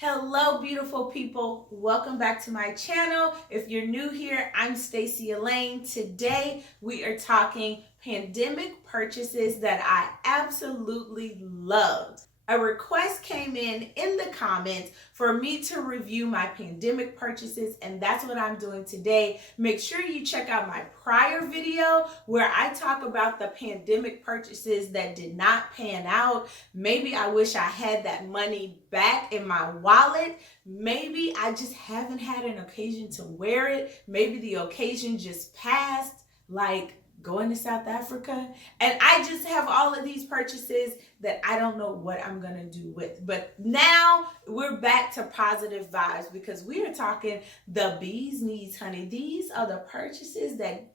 Hello, beautiful people. Welcome back to my channel. If you're new here, I'm Stacey Elaine. Today, we are talking pandemic purchases that I absolutely loved. A request came in the comments for me to review my pandemic purchases, and that's what I'm doing today. Make sure you check out my prior video where I talk about the pandemic purchases that did not pan out. Maybe I wish I had that money back in my wallet. Maybe I just haven't had an occasion to wear it. Maybe the occasion just passed, like going to South Africa, and I just have all of these purchases that I don't know what I'm gonna do with. But now we're back to positive vibes because we are talking the bee's knees, honey. These are the purchases that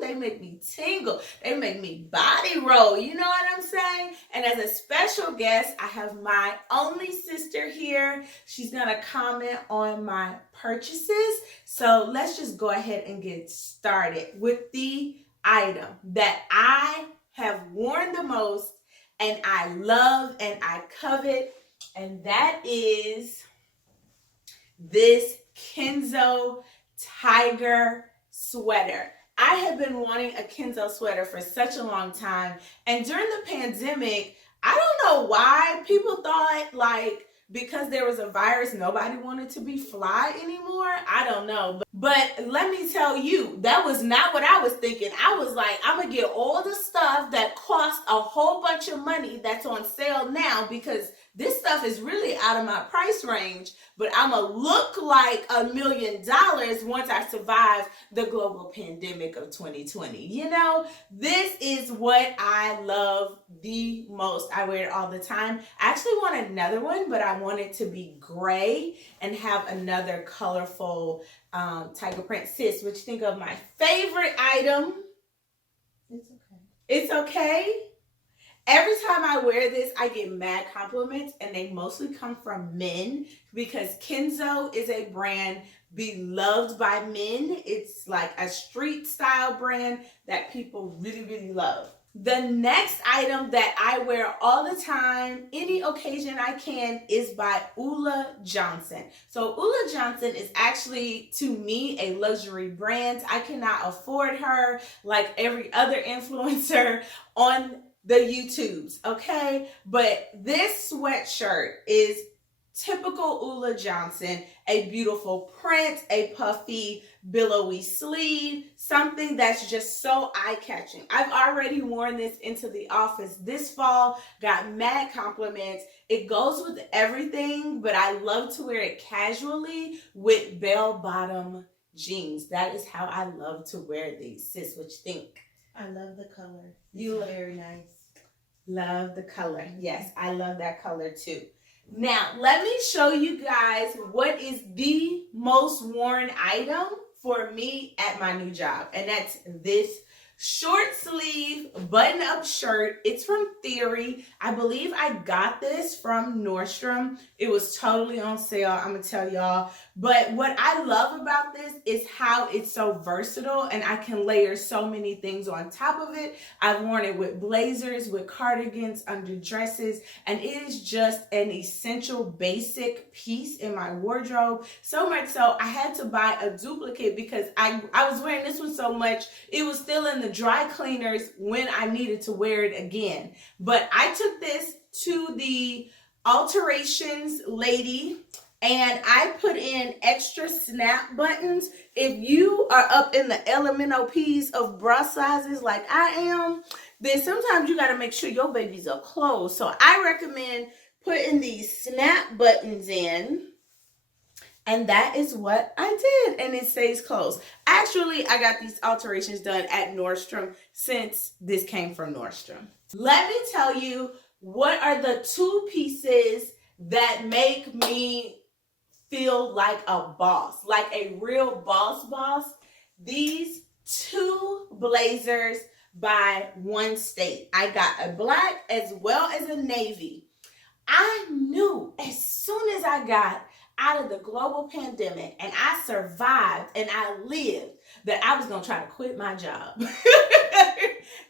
they make me tingle. They make me body roll. You know what I'm saying? And as a special guest, I have my only sister here. She's gonna comment on my purchases. So let's just go ahead and get started with the item that I have worn the most and I love and I covet, and that is this Kenzo tiger sweater. I have been wanting a Kenzo sweater for such a long time, and during the pandemic, I don't know why people thought like because there was a virus, nobody wanted to be fly anymore. I don't know. But let me tell you, that was not what I was thinking. I was like, I'm going to get all the stuff that cost a whole bunch of money that's on sale now because this stuff is really out of my price range, but I'm going to look like $1 million once I survive the global pandemic of 2020. You know, this is what I love the most. I wear it all the time. I actually want another one, but I want it to be gray and have another colorful tiger print. Sis, what you think of my favorite item? It's okay. It's okay? Every time I wear this, I get mad compliments, and they mostly come from men because Kenzo is a brand beloved by men. It's like a street style brand that people really, really love. The next item that I wear all the time, any occasion I can, is by Ola Johnson. So Ola Johnson is actually, to me, a luxury brand. I cannot afford her like every other influencer on the YouTubes, okay? But this sweatshirt is typical Ola Johnson, a beautiful print, a puffy, billowy sleeve, something that's just so eye-catching. I've already worn this into the office this fall, got mad compliments. It goes with everything, but I love to wear it casually with bell-bottom jeans. That is how I love to wear these. Sis, what you think? I love the color. It's very nice. Love the color. Yes, I love that color too. Now, let me show you guys what is the most worn item for me at my new job. And that's this short sleeve button up shirt. It's from Theory. I believe I got this from Nordstrom. It was totally on sale, I'm gonna tell y'all. But what I love about this is how it's so versatile and I can layer so many things on top of it. I've worn it with blazers, with cardigans, under dresses, and it is just an essential basic piece in my wardrobe. So much so I had to buy a duplicate because I was wearing this one so much, it was still in the dry cleaners when I needed to wear it again. But I took this to the alterations lady and I put in extra snap buttons. If you are up in the LMNOPs of bra sizes like I am, then sometimes you got to make sure your babies are closed. So I recommend putting these snap buttons in. And that is what I did, and it stays closed. Actually, I got these alterations done at Nordstrom since this came from Nordstrom. Let me tell you what are the two pieces that make me feel like a boss, like a real boss. These two blazers by One State. I got a black as well as a navy. I knew as soon as I got out of the global pandemic and I survived and I lived that I was going to try to quit my job.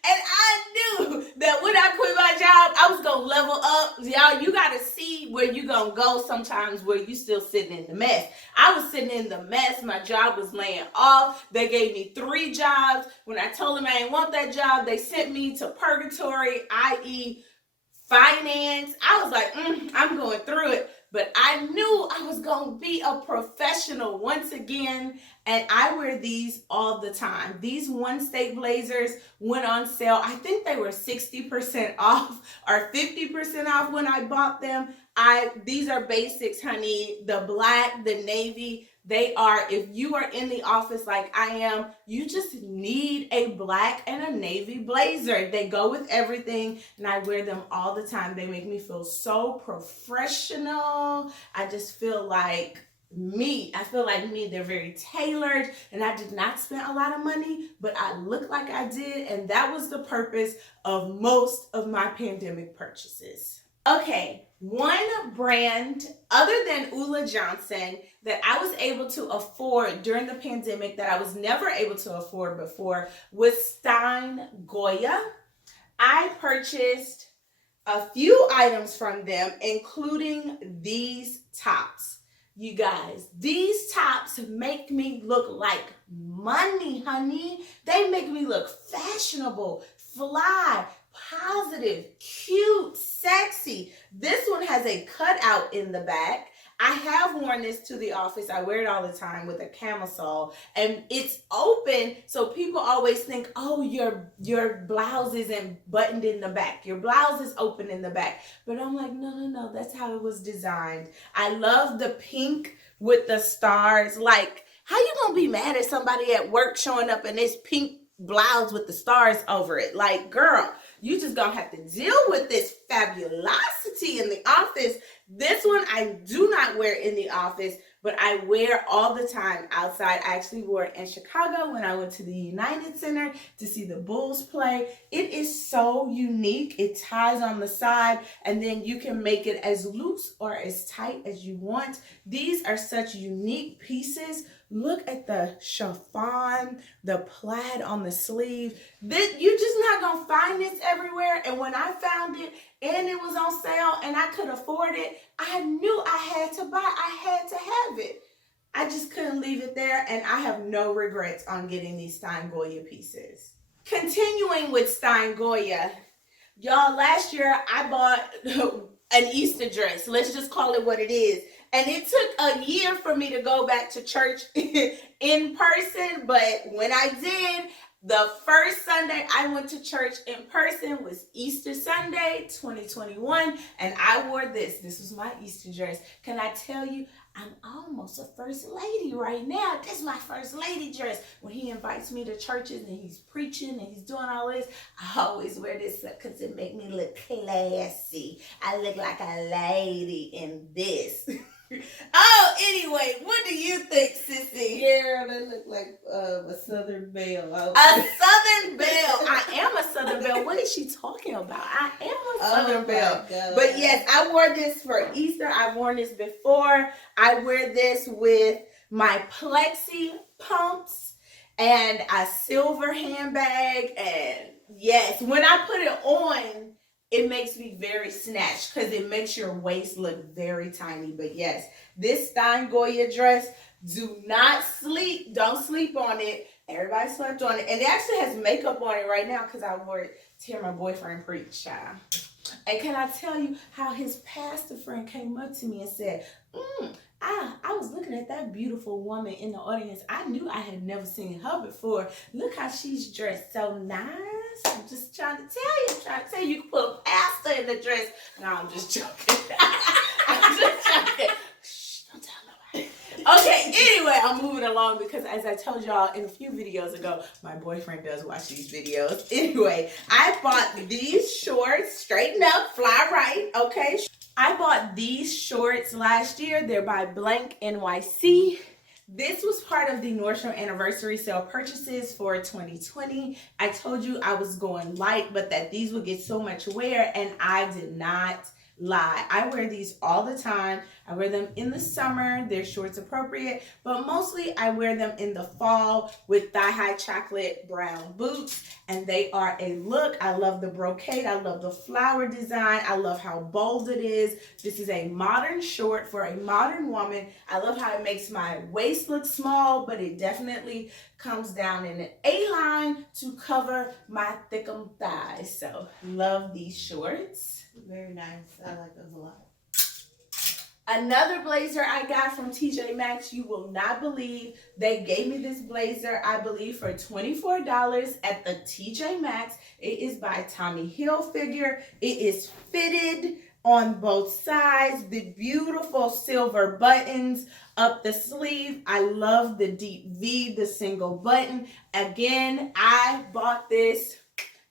I knew that when I quit my job, I was going to level up. Y'all, you got to see where you going to go sometimes where you still sitting in the mess. I was sitting in the mess. My job was laying off. They gave me 3 jobs. When I told them I didn't want that job, they sent me to purgatory, i.e. finance. I was like, I'm going through it. But I knew I was going to be a professional once again, and I wear these all the time. These one state blazers went on sale. I think they were 60% off or 50% off when I bought them. These are basics, honey. The black, the navy, they are, if you are in the office like I am, you just need a black and a navy blazer. They go with everything, and I wear them all the time. They make me feel so professional. I just feel like me. I feel like me. They're very tailored, and I did not spend a lot of money, but I look like I did, and that was the purpose of most of my pandemic purchases. Okay, one brand other than Ola Johnson that I was able to afford during the pandemic that I was never able to afford before was Stein Goya. I purchased a few items from them, including these tops. You guys, these tops make me look like money, honey. They make me look fashionable, fly, positive, cute, sexy. This one has a cutout in the back. I have worn this to the office. I wear it all the time with a camisole, and it's open, so people always think, oh, your blouse isn't buttoned in the back. Your blouse is open in the back. But I'm like, no, that's how it was designed. I love the pink with the stars. Like, how you gonna be mad at somebody at work showing up in this pink blouse with the stars over it? Like, girl, you just gonna have to deal with this fabulosity in the office. This one I do not wear in the office, but I wear all the time outside. I actually wore it in Chicago when I went to the United Center to see the Bulls play. It is so unique. It ties on the side, and then you can make it as loose or as tight as you want. These are such unique pieces. Look at the chiffon, the plaid on the sleeve. You're just not going to find this everywhere. And when I found it and it was on sale and I could afford it, I knew I had to buy. I had to have it. I just couldn't leave it there, and I have no regrets on getting these Stein Goya pieces. Continuing with Stein Goya, y'all, last year I bought an Easter dress. Let's just call it what it is. And it took a year for me to go back to church in person, but when I did, the first Sunday I went to church in person was Easter Sunday 2021, and I wore this. This was my Easter dress. Can I tell you, I'm almost a first lady right now. This is my first lady dress. When he invites me to churches and he's preaching and he's doing all this, I always wear this because it makes me look classy. I look like a lady in this. Oh, anyway, what do you think, sissy? Girl, they look like a Southern Belle. A Southern Belle. I am a Southern Belle. What is she talking about? I am a Southern Belle. But yes, I wore this for Easter. I've worn this before. I wear this with my plexi pumps and a silver handbag. And yes, when I put it on, it makes me very snatched because it makes your waist look very tiny. But yes, this Stein Goya dress, do not sleep. Don't sleep on it. Everybody slept on it. And it actually has makeup on it right now because I wore it to hear my boyfriend preach, child. And can I tell you how his pastor friend came up to me and said, I was looking at that beautiful woman in the audience. I knew I had never seen her before. Look how she's dressed so nice. I'm just trying to tell you, you can put a pastor in the dress. No, I'm just joking. I'm just joking. Shh, don't tell nobody. Okay, anyway, I'm moving along because as I told y'all in a few videos ago, my boyfriend does watch these videos. Anyway, I bought these shorts, straighten up, fly right, okay? I bought these shorts last year. They're by Blank NYC. This was part of the Nordstrom anniversary sale purchases for 2020. I told you I was going light, but that these would get so much wear, and I did not lie. I wear these all the time. I wear them in the summer, they're shorts appropriate, but mostly I wear them in the fall with thigh-high chocolate brown boots, and they are a look. I love the brocade, I love the flower design, I love how bold it is. This is a modern short for a modern woman. I love how it makes my waist look small, but it definitely comes down in an A-line to cover my thickum thighs. So love these shorts. Very nice. I like those a lot. Another blazer I got from TJ Maxx, you will not believe. They gave me this blazer, I believe, for $24 at the TJ Maxx. It is by Tommy Hilfiger. It is fitted on both sides. The beautiful silver buttons up the sleeve. I love the deep V, the single button. Again, I bought this.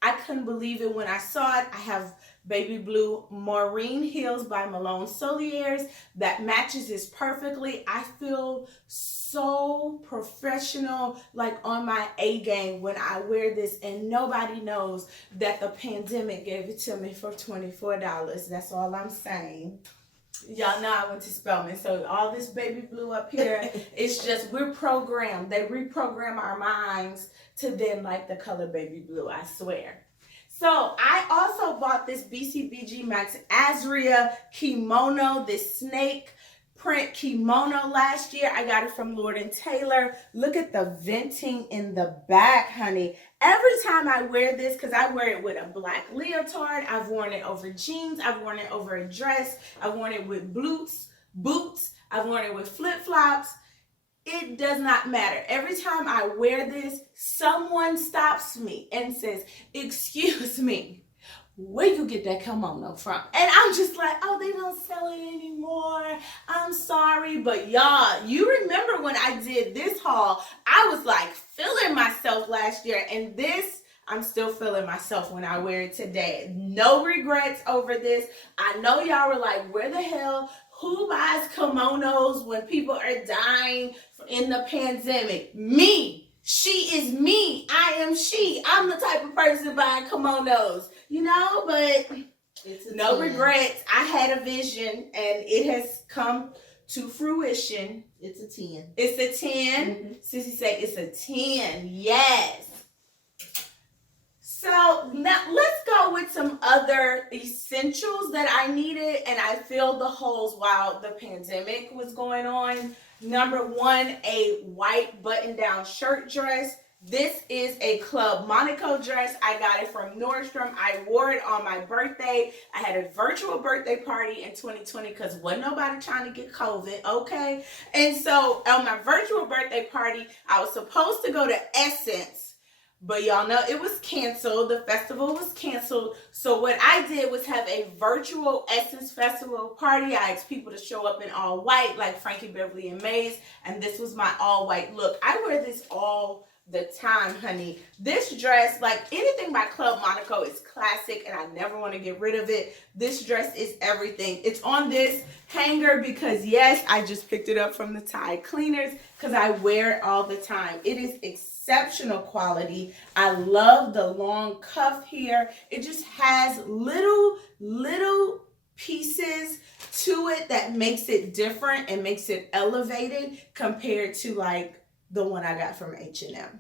I couldn't believe it when I saw it. I have baby blue Maureen heels by Malone Soliers that matches this perfectly. I feel so professional, like on my A game when I wear this, and nobody knows that the pandemic gave it to me for $24. That's all I'm saying. Y'all know I went to Spelman, so all this baby blue up here, it's just, we're programmed. They reprogram our minds to then like the color baby blue, I swear. So I also bought this BCBG Max Azria kimono, this snake print kimono last year. I got it from Lord & Taylor. Look at the venting in the back, honey. Every time I wear this, because I wear it with a black leotard, I've worn it over jeans, I've worn it over a dress, I've worn it with boots, I've worn it with flip-flops. It does not matter. Every time I wear this, someone stops me and says, "Excuse me, where you get that kimono from?" And I'm just like, "Oh, they don't sell it anymore. I'm sorry." But y'all, you remember when I did this haul, I was like feeling myself last year, and this, I'm still feeling myself when I wear it today. No regrets over this. I know y'all were like, where the hell, who buys kimonos when people are dying in the pandemic? Me. She is me. I am she. I'm the type of person buying kimonos, you know, but It's no regrets. I had a vision and it has come to fruition. It's a 10. It's a 10. Mm-hmm. Sissy say it's a 10. Yes. So now let's go with some other essentials that I needed and I filled the holes while the pandemic was going on. Number one, a white button-down shirt dress. This is a Club Monaco dress. I got it from Nordstrom. I wore it on my birthday. I had a virtual birthday party in 2020 because wasn't nobody trying to get COVID, okay? And so on my virtual birthday party, I was supposed to go to Essence. But y'all know it was canceled. The festival was canceled. So what I did was have a virtual Essence Festival party. I asked people to show up in all white like Frankie Beverly and Maze. And this was my all white look. I wear this all the time, honey. This dress, like anything by Club Monaco, is classic and I never want to get rid of it. This dress is everything. It's on this hanger because yes, I just picked it up from the Tide cleaners because I wear it all the time. It is exceptional quality. I love the long cuff here. It just has little pieces to it that makes it different and makes it elevated compared to like the one I got from H&M.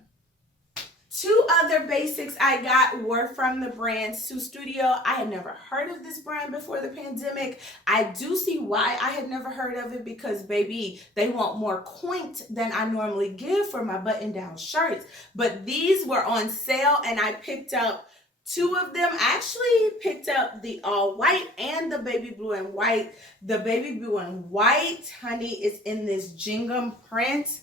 Two other basics I got were from the brand Sue Studio. I had never heard of this brand before the pandemic. I do see why I had never heard of it because, baby, they want more point than I normally give for my button-down shirts. But these were on sale and I picked up two of them. I actually picked up the all white and the baby blue and white. The baby blue and white, honey, is in this gingham print.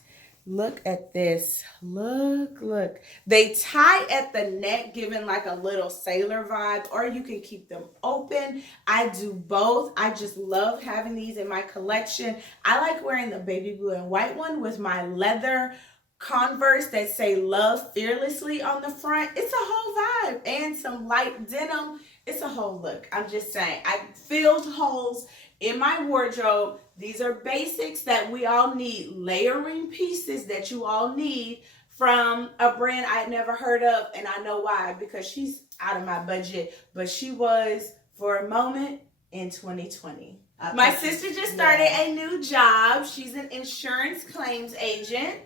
Look at this. Look. They tie at the neck, giving like a little sailor vibe, or you can keep them open. I do both. I just love having these in my collection. I like wearing the baby blue and white one with my leather Converse that say "Love Fearlessly" on the front. It's a whole vibe. And some light denim. It's a whole look. I'm just saying. I filled holes in my wardrobe. These are basics that we all need. Layering pieces that you all need from a brand I had never heard of. And I know why. Because she's out of my budget. But she was for a moment in 2020. My sister just started a new job. She's an insurance claims agent,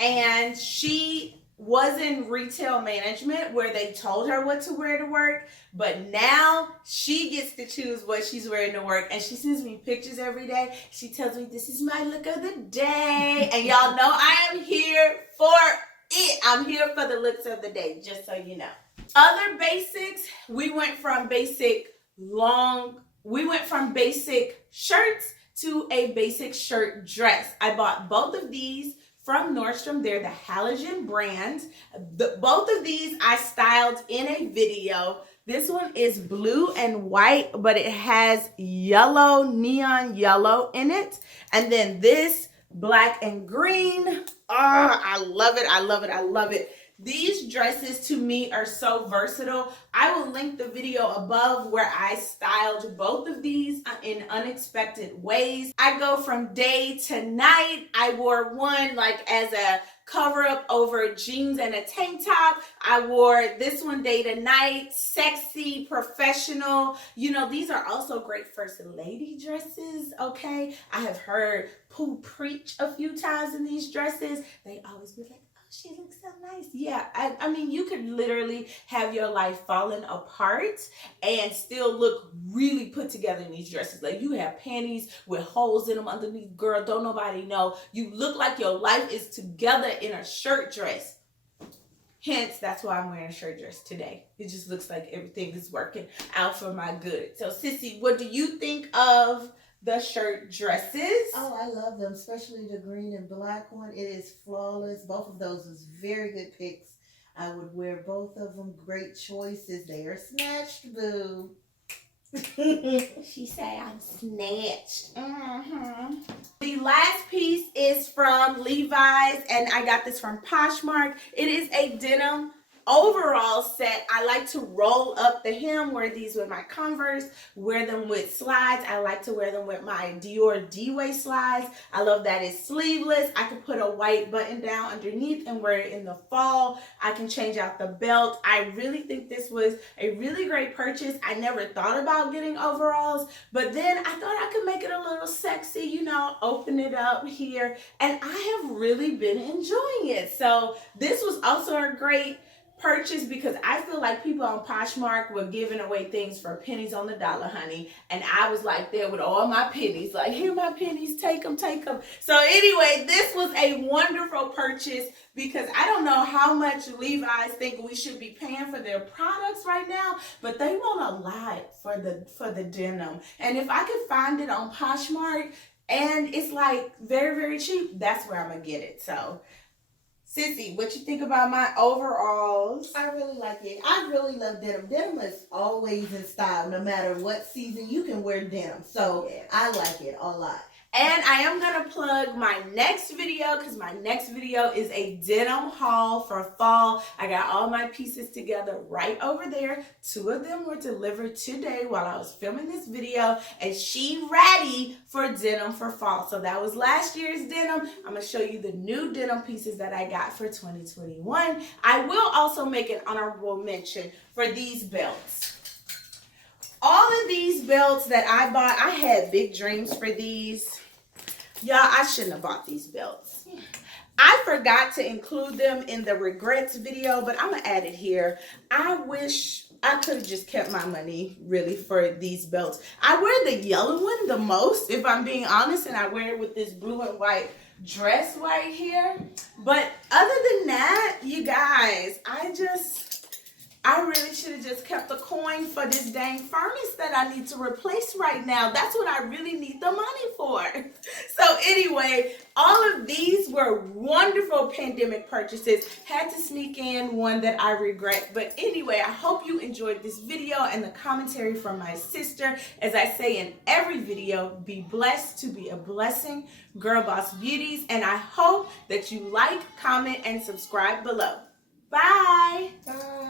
and she was in retail management where they told her what to wear to work, but now she gets to choose what she's wearing to work, and she sends me pictures every day. She tells me, this is my look of the day, and y'all know I am here for it. I'm here for the looks of the day, just so you know. Other basics, we went from basic shirts to a basic shirt dress. I bought both of these from Nordstrom. They're the Halogen brand. Both of these I styled in a video. This one is blue and white, but it has yellow, neon yellow in it. And then this black and green. Oh, I love it. I love it. I love it. These dresses to me are so versatile. I will link the video above where I styled both of these in unexpected ways. I go from day to night. I wore one like as a cover up over jeans and a tank top. I wore this one day to night, sexy, professional. You know, these are also great first lady dresses, okay? I have heard Pooh preach a few times in these dresses. They always be like, she looks so nice. Yeah, I mean, you could literally have your life falling apart and still look really put together in these dresses. Like, you have panties with holes in them underneath, girl, don't nobody know. You look like your life is together in a shirt dress. Hence, that's why I'm wearing a shirt dress today. It just looks like everything is working out for my good. So, Sissy, what do you think of the shirt dresses? Oh, I love them, especially the green and black one. It is flawless. Both of those is very good picks. I would wear both of them. Great choices. They are snatched, boo. She say I'm snatched. Mm-hmm. The last piece is from Levi's, and I got this from Poshmark. It is a denim overall set. I like to roll up the hem, wear these with my Converse, wear them with slides. I like to wear them with my Dior D-Way slides. I love that it's sleeveless. I can put a white button down underneath and wear it in the fall. I can change out the belt. I really think this was a really great purchase. I never thought about getting overalls, but then I thought I could make it a little sexy, you know, open it up here, and I have really been enjoying it. So this was also a great purchase because I feel like people on Poshmark were giving away things for pennies on the dollar, honey. And I was like there with all my pennies, like, here my pennies, take them, take them. So anyway, this was a wonderful purchase because I don't know how much Levi's think we should be paying for their products right now, but they want a lot for the denim. And if I could find it on Poshmark and it's like very, very cheap, that's where I'm gonna get it. So Sissy, what you think about my overalls? I really like it. I really love denim. Denim is always in style. No matter what season, you can wear denim. So yeah, I like it a lot. And I am going to plug my next video because my next video is a denim haul for fall. I got all my pieces together right over there. 2 of them were delivered today while I was filming this video, and she ready for denim for fall. So that was last year's denim. I'm going to show you the new denim pieces that I got for 2021. I will also make an honorable mention for these belts. All of these belts that I bought, I had big dreams for these. Y'all, I shouldn't have bought these belts. I forgot to include them in the regrets video, but I'm going to add it here. I wish I could have just kept my money, really, for these belts. I wear the yellow one the most, if I'm being honest, and I wear it with this blue and white dress right here. But other than that, you guys, I really should have just kept the coin for this dang furnace that I need to replace right now. That's what I really need the money for. So anyway, all of these were wonderful pandemic purchases. Had to sneak in one that I regret. But anyway, I hope you enjoyed this video and the commentary from my sister. As I say in every video, be blessed to be a blessing, Girl Boss Beauties. And I hope that you like, comment, and subscribe below. Bye. Bye.